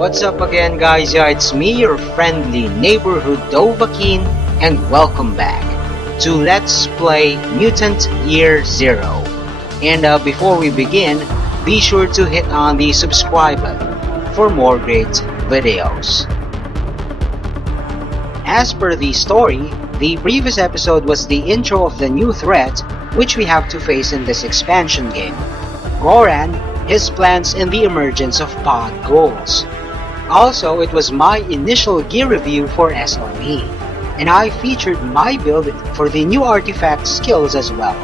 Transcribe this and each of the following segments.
What's up again, guys? Yeah, it's me, your friendly neighborhood Dovahkiin, and welcome back to Let's Play Mutant Year Zero. And before we begin, be sure to hit on the subscribe button for more great videos. As per the story, the previous episode was the intro of the new threat which we have to face in this expansion game: Goran, his plans, and the emergence of pod ghouls. Also, it was my initial gear review for SOE, and I featured my build for the new artifact skills as well.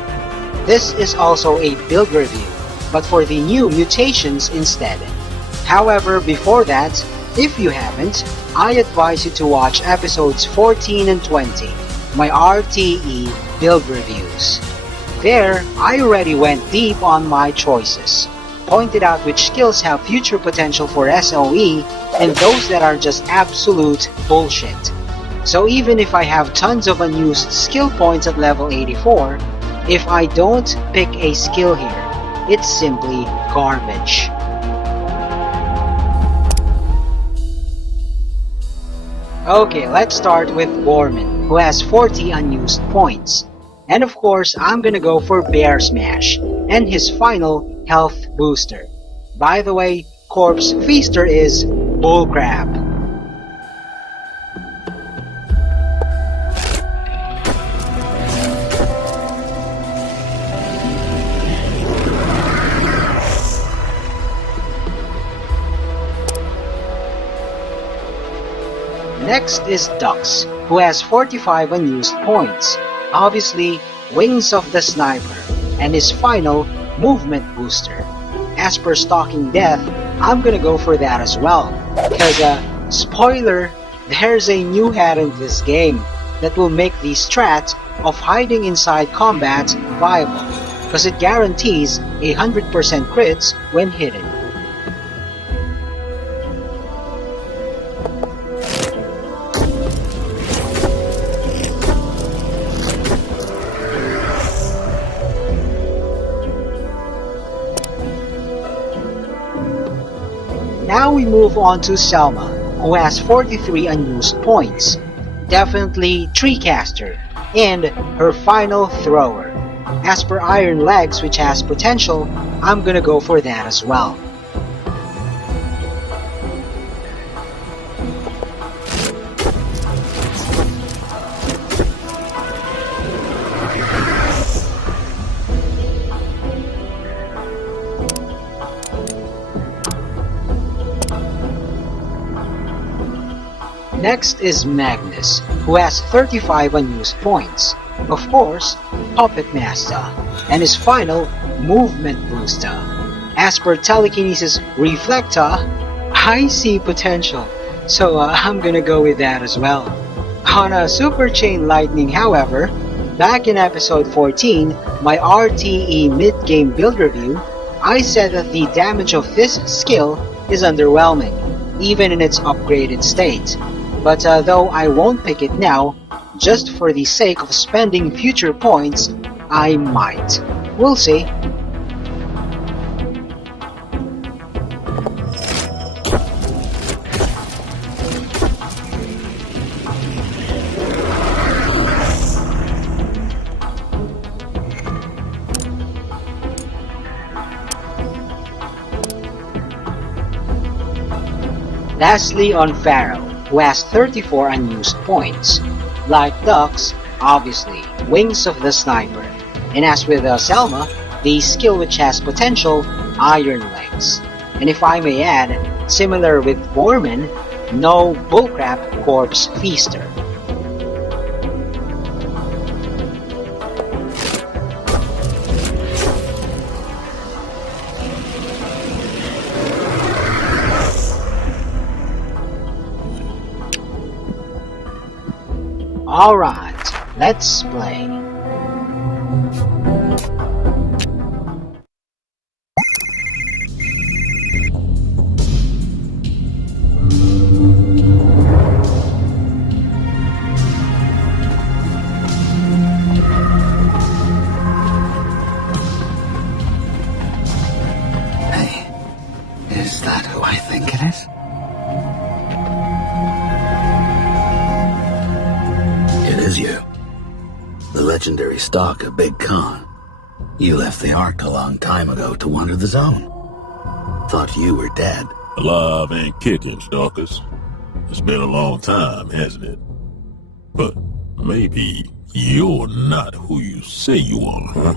This is also a build review, but for the new mutations instead. However, before that, if you haven't, I advise you to watch episodes 14 and 20, my RTE build reviews. There, I already went deep on my choices, pointed out which skills have future potential for SOE and those that are just absolute bullshit. So even if I have tons of unused skill points at level 84, if I don't pick a skill here, it's simply garbage. Okay, let's start with Gorman, who has 40 unused points. And of course, I'm gonna go for Bear Smash, and his final health booster. By the way, Corpse Feaster is bullcrap. Next is Dux, who has 45 unused points. Obviously, Wings of the Sniper, and his final movement booster. As per Stalking Death, I'm gonna go for that as well, because spoiler, there's a new hat in this game that will make the strat of hiding inside combat viable, because it guarantees 100% crits when hidden. Now we move on to Selma, who has 43 unused points. Definitely Treecaster, and her final Thrower. As per Iron Legs, which has potential, I'm gonna go for that as well. Next is Magnus, who has 35 unused points. Of course, Puppet Master, and his final movement booster. As per Telekinesis Reflector, I see potential, so I'm gonna go with that as well. On a Super Chain Lightning, however, back in episode 14, my RTE mid-game build review, I said that the damage of this skill is underwhelming, even in its upgraded state. But though I won't pick it now, just for the sake of spending future points, I might. We'll see. Lastly, on Pharaoh, who has 34 unused points. Like Dux, obviously, Wings of the Sniper. And as with Selma, the skill which has potential, Iron Legs. And if I may add, similar with Borman, no bullcrap Corpse Feaster. Alright, let's play. Hey, is that who I think it is? It is you. The legendary stalker, Big Khan. You left the Ark a long time ago to wander the zone. Thought you were dead. Alive and kicking, stalkers. It's been a long time, hasn't it? But maybe you're not who you say you are, huh?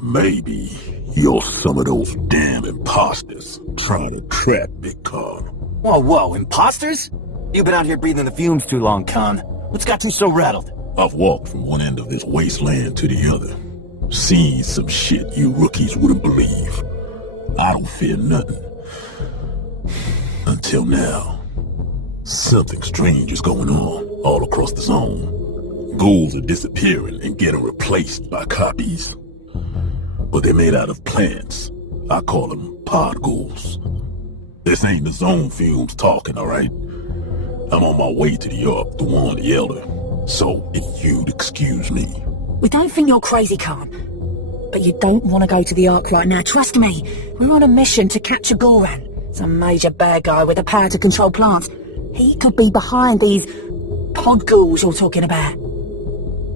Maybe you're some of those damn imposters trying to trap Big Khan. Whoa, imposters? You've been out here breathing the fumes too long, Khan. What's got you so rattled? I've walked from one end of this wasteland to the other. Seen some shit you rookies wouldn't believe. I don't fear nothing. Until now. Something strange is going on all across the zone. Ghouls are disappearing and getting replaced by copies. But they're made out of plants. I call them pod ghouls. This ain't the zone fumes talking, alright? I'm on my way to the Ark to warn the Elder. So, if you'd excuse me. We don't think you're crazy, Khan. But you don't want to go to the Ark right now. Trust me, we're on a mission to capture Goran. Some major bad guy with the power to control plants. He could be behind these pod ghouls you're talking about.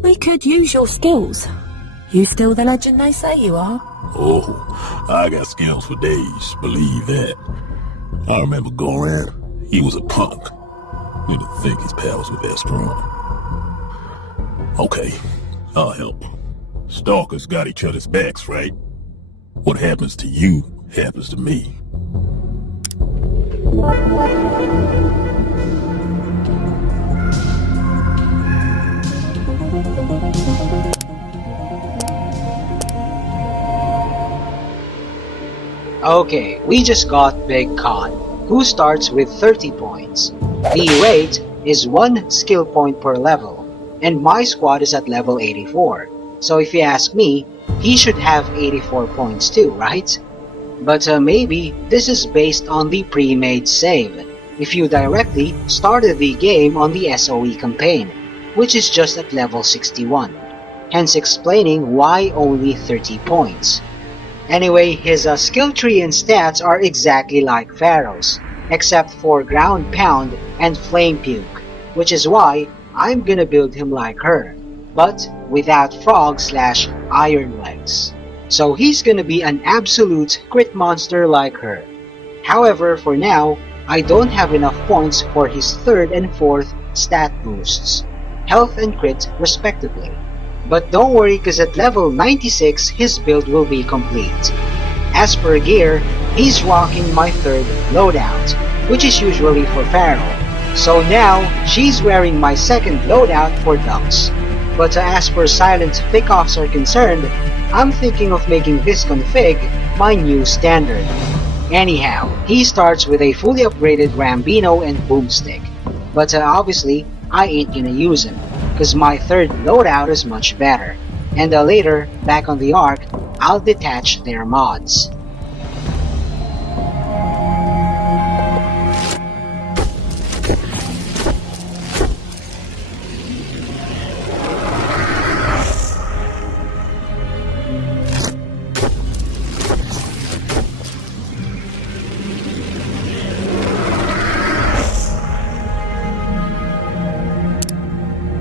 We could use your skills. You still the legend they say you are? Oh, I got skills for days, believe that. I remember Goran. He was a punk. Didn't think his powers were that strong. Okay, I'll help. Stalkers got each other's backs, right? What happens to you happens to me. Okay, we just got Big Khan, who starts with 30 points. The rate is 1 skill point per level, and my squad is at level 84. So if you ask me, he should have 84 points too, right? But maybe this is based on the pre-made save, if you directly started the game on the SOE campaign, which is just at level 61, hence explaining why only 30 points. Anyway, his skill tree and stats are exactly like Pharaoh's, except for Ground Pound and Flame Puke, which is why I'm gonna build him like her, but without frog/iron legs. So he's gonna be an absolute crit monster like her. However, for now, I don't have enough points for his 3rd and 4th stat boosts, health and crit respectively. But don't worry, cause at level 96 his build will be complete. As per gear, he's rocking my 3rd loadout, which is usually for Pharaoh. So now, she's wearing my 2nd loadout for Ducks. But as per silent pick-offs are concerned, I'm thinking of making this config my new standard. Anyhow, he starts with a fully upgraded Rambino and Boomstick. But obviously, I ain't gonna use him, cause my 3rd loadout is much better. And later, back on the Ark, I'll detach their mods.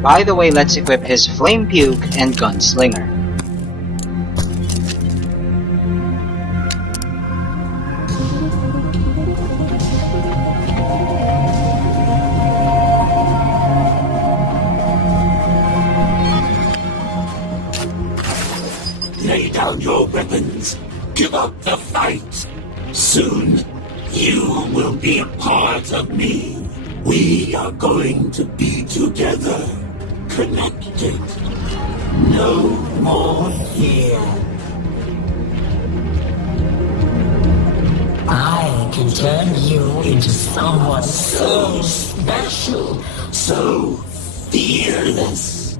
By the way, let's equip his Flame Puke and Gunslinger. Lay down your weapons. Give up the fight. Soon, you will be a part of me. We are going to be together. Connected. No more fear. I can turn you into someone so special, so fearless.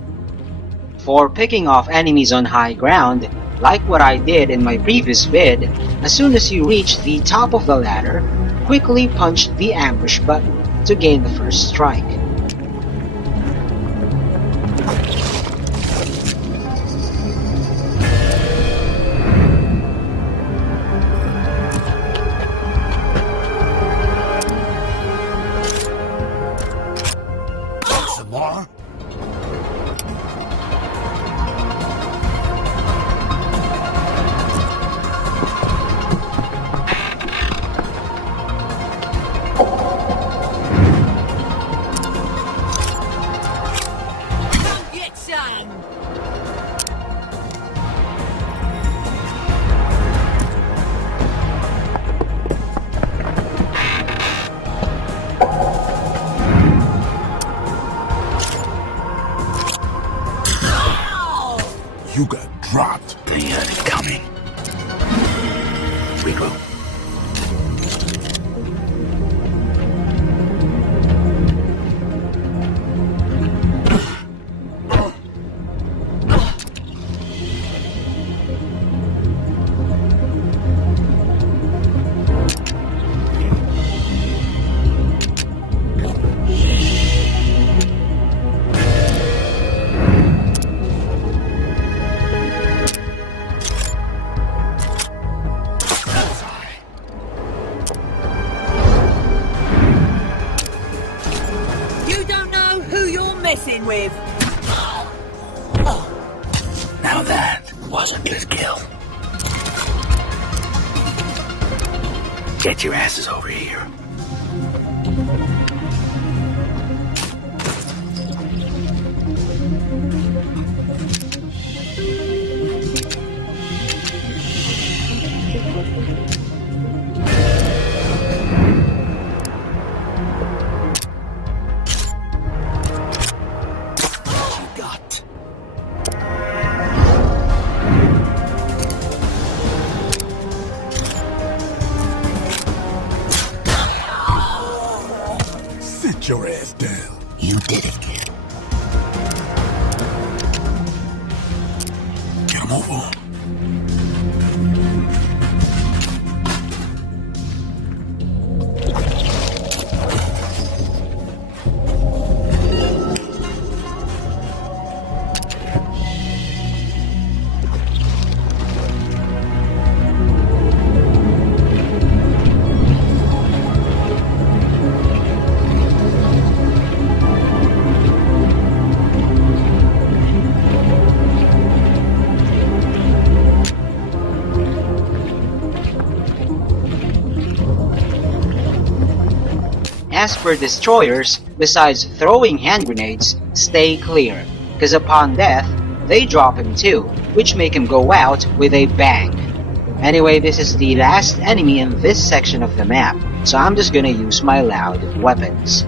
For picking off enemies on high ground, like what I did in my previous vid, as soon as you reach the top of the ladder, quickly punch the ambush button to gain the first strike. messing with? Now that was a good kill. Get your asses over here. Sit your ass down. You did it. Get him over. As for destroyers, besides throwing hand grenades, stay clear, cause upon death, they drop him too, which make him go out with a bang. Anyway, this is the last enemy in this section of the map, so I'm just gonna use my loud weapons.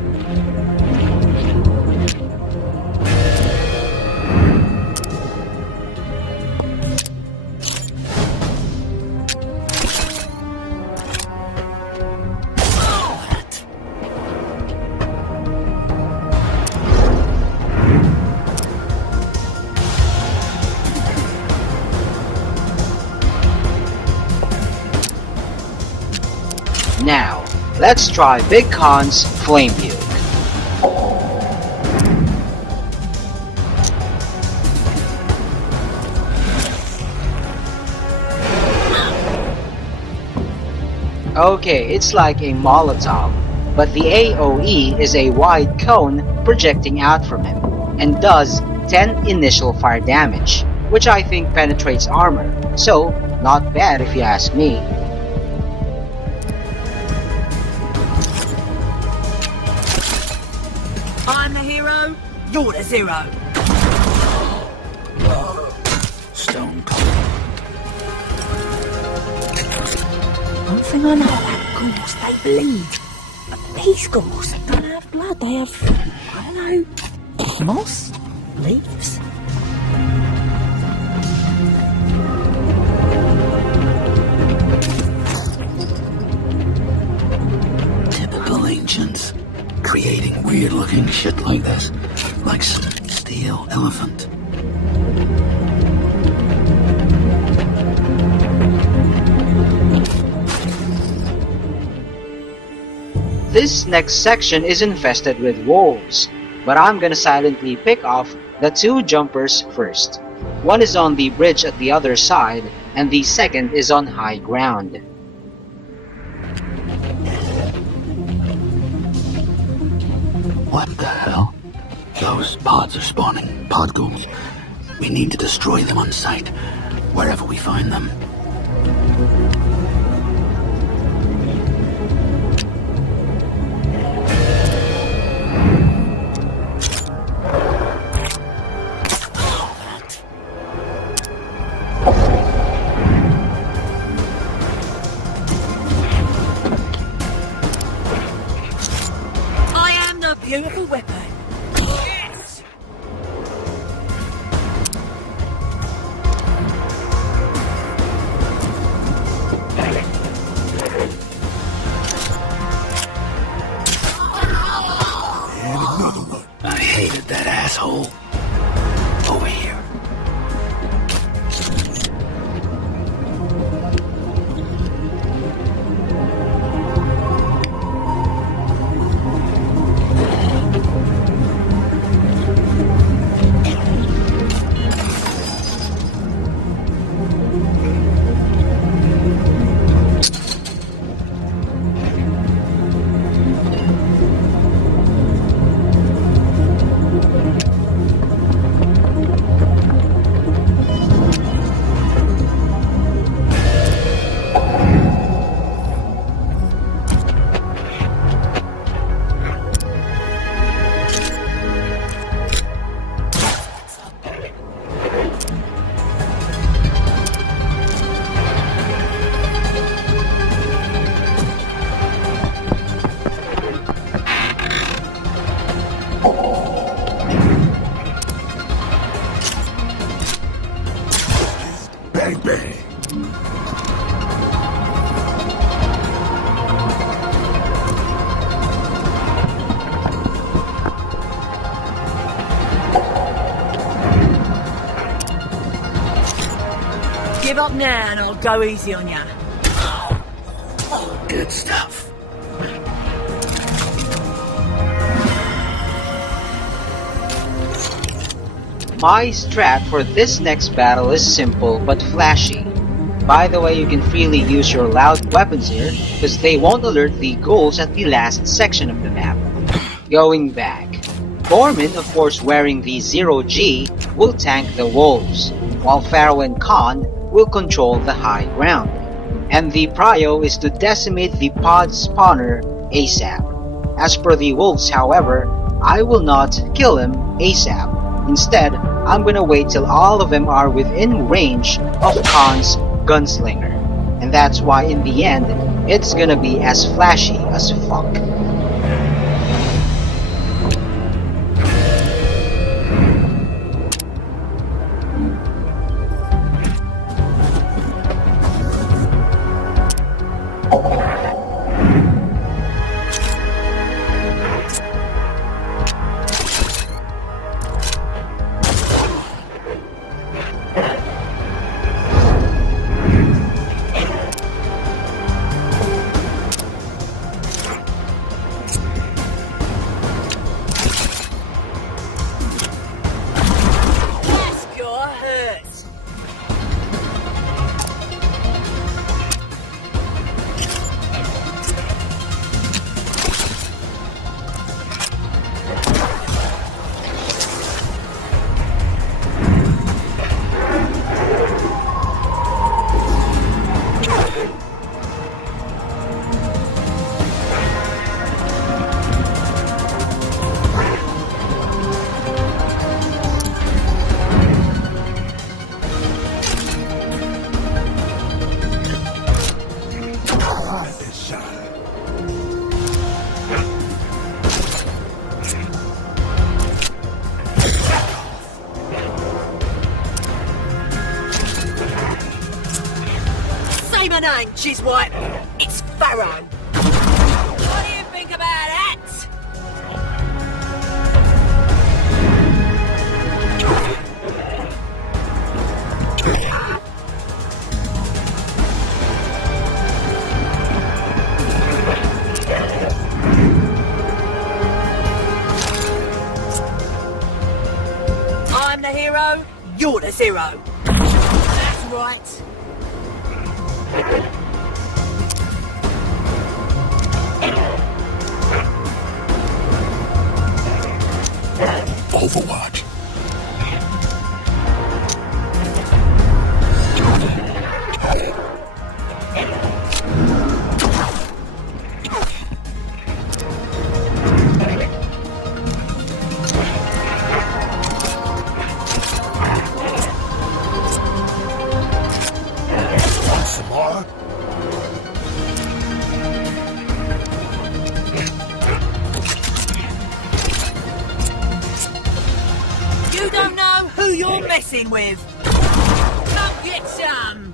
Now, let's try Big Khan's Flame Buke. Okay, it's like a Molotov, but the AOE is a wide cone projecting out from him, and does 10 initial fire damage, which I think penetrates armor, so not bad if you ask me. I'm the hero, you're the zero. Stone cold. One thing I know about ghouls, they bleed. But these ghouls don't have blood, they have, I don't know, moss? Leaves? Typical ancients. Creating weird-looking shit like this. Like some steel elephant. This next section is infested with wolves, but I'm gonna silently pick off the two jumpers first. One is on the bridge at the other side, and the second is on high ground. What the hell? Those pods are spawning. Pod ghouls. We need to destroy them on sight, wherever we find them. Beautiful weapon. Yes! And another one. I hated that asshole. Over here. luck now and I'll go easy on ya. Good stuff. My strat for this next battle is simple but flashy. By the way, you can freely use your loud weapons here, because they won't alert the ghouls at the last section of the map. Going back, Gorman, of course wearing the 0G, will tank the wolves, while Pharaoh and Khan will control the high ground. And the prio is to decimate the pod spawner ASAP. As per the wolves, however, I will not kill him ASAP. Instead, I'm gonna wait till all of them are within range of Khan's gunslinger. And that's why in the end, it's gonna be as flashy as fuck. Say my name, Chiswipe. It's Pharaoh. What do you think about that? I'm the hero, you're the zero. That's right. Overwatch. Want some more? You don't know who you're messing with. Come get some.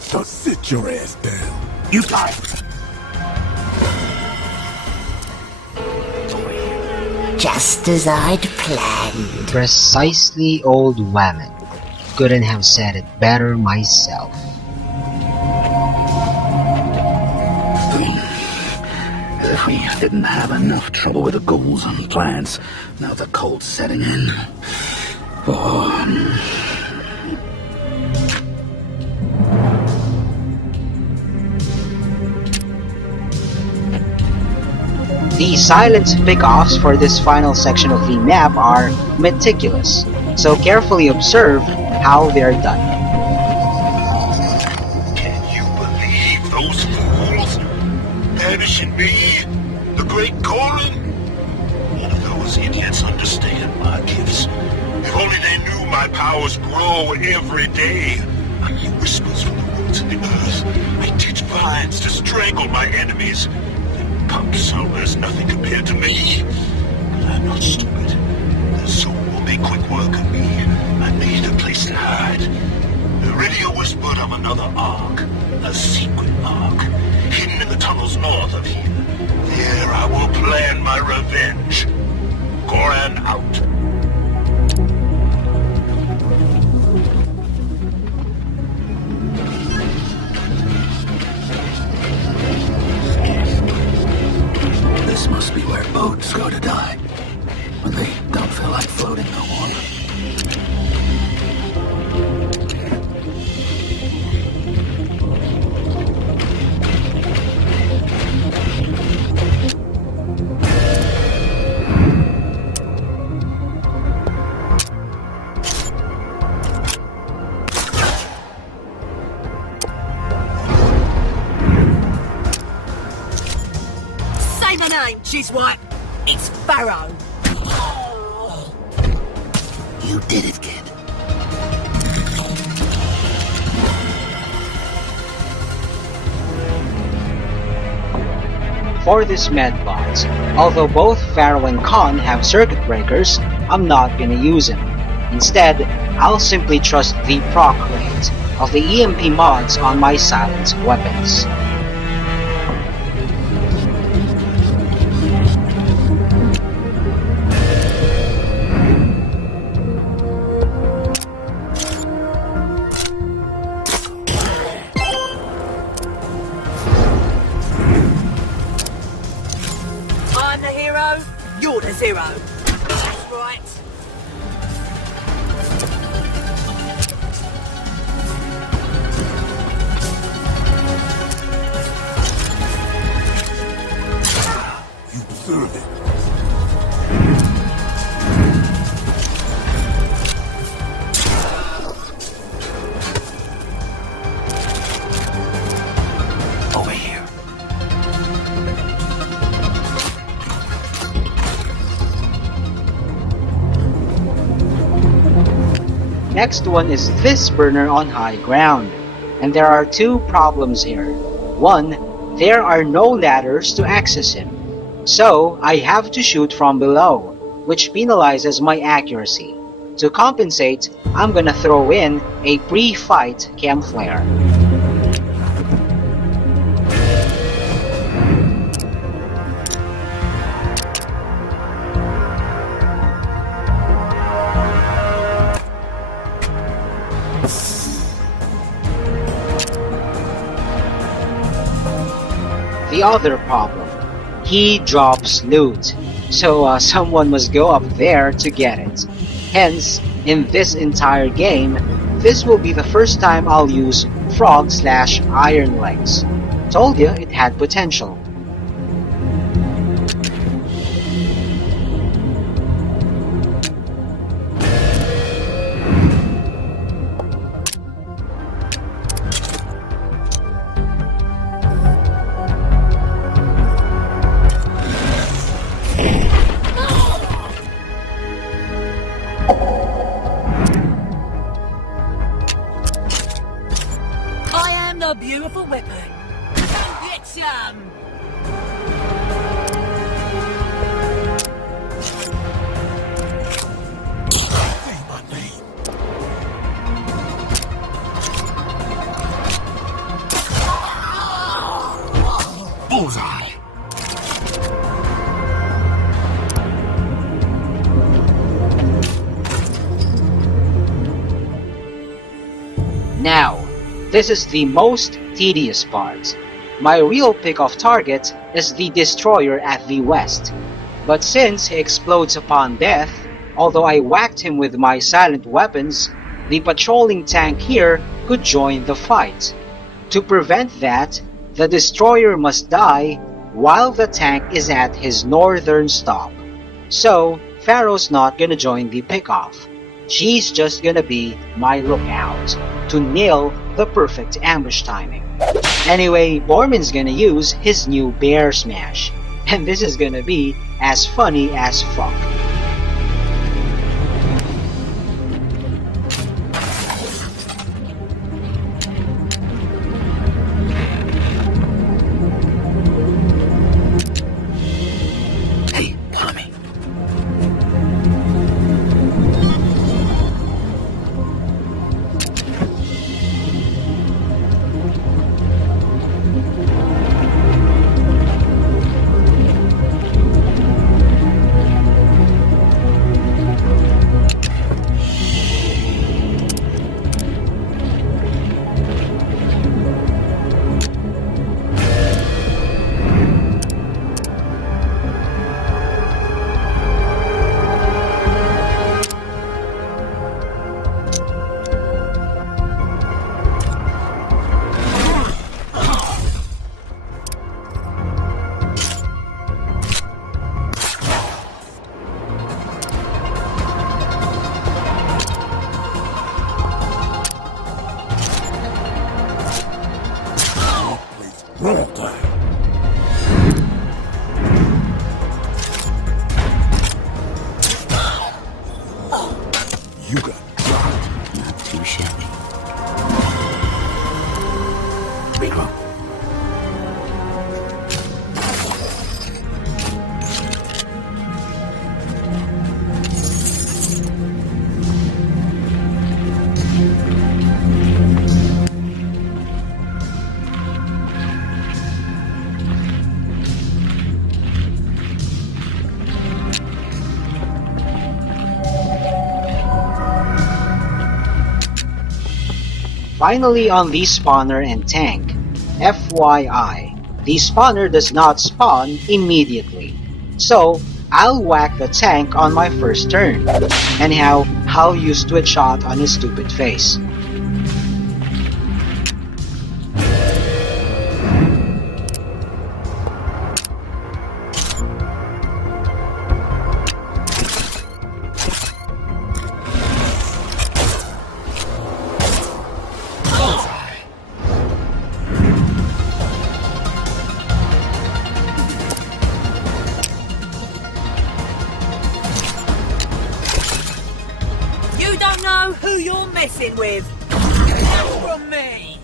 So sit your ass down. You got it. Just as I'd planned. Precisely, old Whammon. Couldn't have said it better myself. If we didn't have enough trouble with the ghouls and plants, now the cold's setting in. Oh. The silent pickoffs for this final section of the map are meticulous, so carefully observe how they're done. Can you believe those fools? Banishing me, the great Goran? One of those those idiots understand my gifts. If only they knew my powers grow every day. I hear whispers from the roots of the earth. I teach vines to strangle my enemies. Pump solar's nothing compared to me. I'm not stupid. The soul will make quick work of me. I need a place to hide. The radio whispered of another ark. A secret ark. Hidden in the tunnels north of here. There I will plan my revenge. Goran out. This must be where boats go to die, when they don't feel like floating no more. Say my name, Chiswipe. It's Pharaoh. You did it, kid. For this medbot, although both Pharaoh and Khan have circuit breakers, I'm not gonna use them. Instead, I'll simply trust the proc rate of the EMP mods on my silenced weapons. I'm the hero, you're the zero. That's right. You deserve it. Over here. Next one is this burner on high ground, and there are two problems here. One, there are no ladders to access him, so I have to shoot from below, which penalizes my accuracy. To compensate, I'm gonna throw in a pre-fight chem flare. The other problem, he drops loot, so someone must go up there to get it. Hence, in this entire game, this will be the first time I'll use Frog/Iron Legs. Told you it had potential. I am the beautiful weapon. Get some. Say my name. Bullseye. Now, this is the most tedious part. My real pick-off target is the destroyer at the west, but since he explodes upon death, although I whacked him with my silent weapons, the patrolling tank here could join the fight. To prevent that, the destroyer must die while the tank is at his northern stop. So, Pharaoh's not gonna join the pick-off. She's just gonna be my lookout to nail the perfect ambush timing. Anyway, Borman's gonna use his new bear smash, and this is gonna be as funny as fuck. You got dropped. Not too shabby. Big one. Finally on the spawner and tank. FYI, the spawner does not spawn immediately. So, I'll whack the tank on my first turn. Anyhow, I'll use Twitch shot on his stupid face. You don't know who you're messing with. Help from me.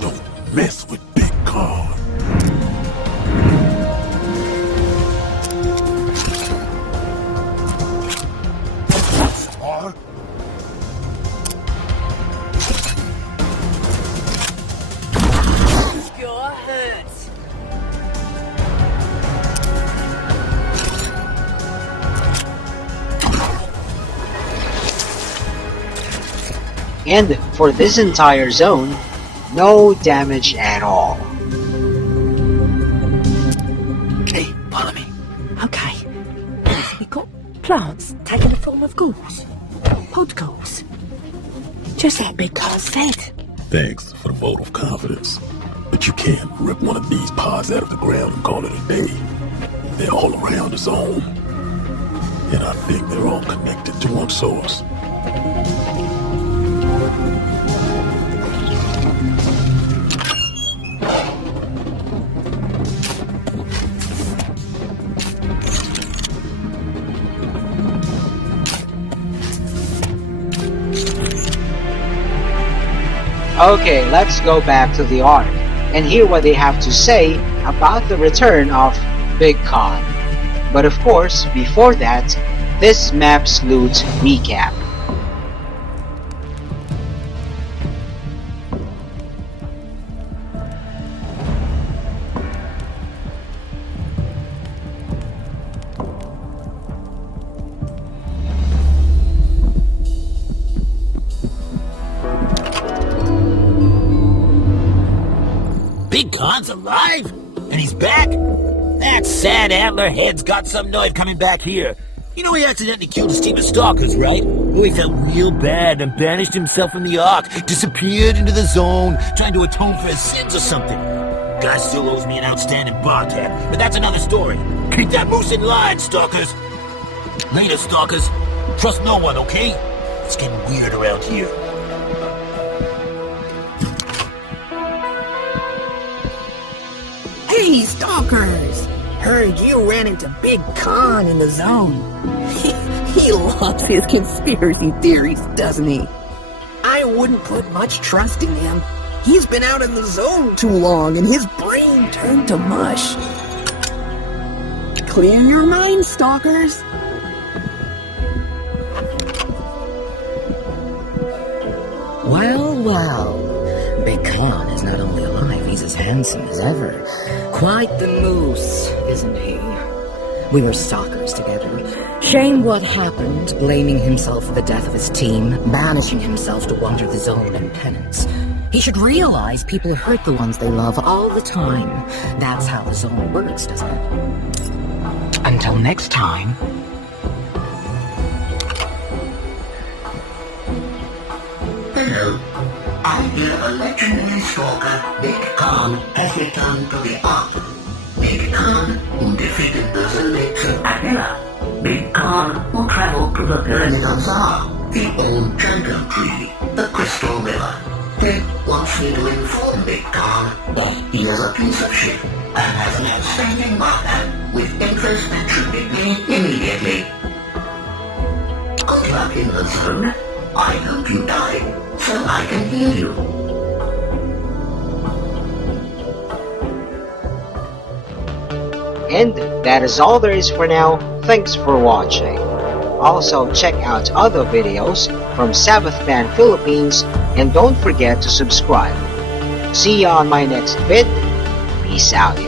Don't mess with Big Con. Smart. Sure hurts. And for this entire zone, no damage at all. Hey, follow me. Okay. We've got plants taking the form of ghouls. Pod ghouls. Just like Big Carl said. Thanks for the vote of confidence. But you can't rip one of these pods out of the ground and call it a day. They're all around the zone. And I think they're all connected to one source. Okay, let's go back to the Ark and hear what they have to say about the return of Big Con. But of course, before that, this map's loot recap. Big Con's alive? And he's back? That sad antler head's got some nerve coming back here. You know he accidentally killed his team of stalkers, right? Oh, he felt real bad and banished himself from the Ark, disappeared into the zone, trying to atone for his sins or something. Guy still owes me an outstanding bar tab, but that's another story. Keep that moose in line, stalkers. Later, stalkers. Trust no one, okay? It's getting weird around here. Hey, stalkers! Heard you ran into Big Con in the zone. He loves his conspiracy theories, doesn't he? I wouldn't put much trust in him. He's been out in the zone too long and his brain turned to mush. Clear your minds, stalkers. Well, well. Big Con is not only alive, he's as handsome as ever. Quite the moose, isn't he? We were stalkers together. Shame what happened, blaming himself for the death of his team, banishing himself to wander the zone in penance. He should realize people hurt the ones they love all the time. That's how the zone works, doesn't it? Until next time. Hello. I hear a legendary stalker, Big Con, has returned to the Ark. Big Con, who defeated the Zerlix in Aquila. Big Con, who traveled to the Pyramid of Zar, the old jungle tree, the Crystal River. Dick wants me to inform Big Khan that he is a piece of shit and has an outstanding partner with interest that should be paid immediately. Good luck in the zone. I hope you die so I can heal you. And that is all there is for now. Thanks for watching. Also check out other videos from Sabbath Band Philippines and don't forget to subscribe. See you on my next vid. Peace out.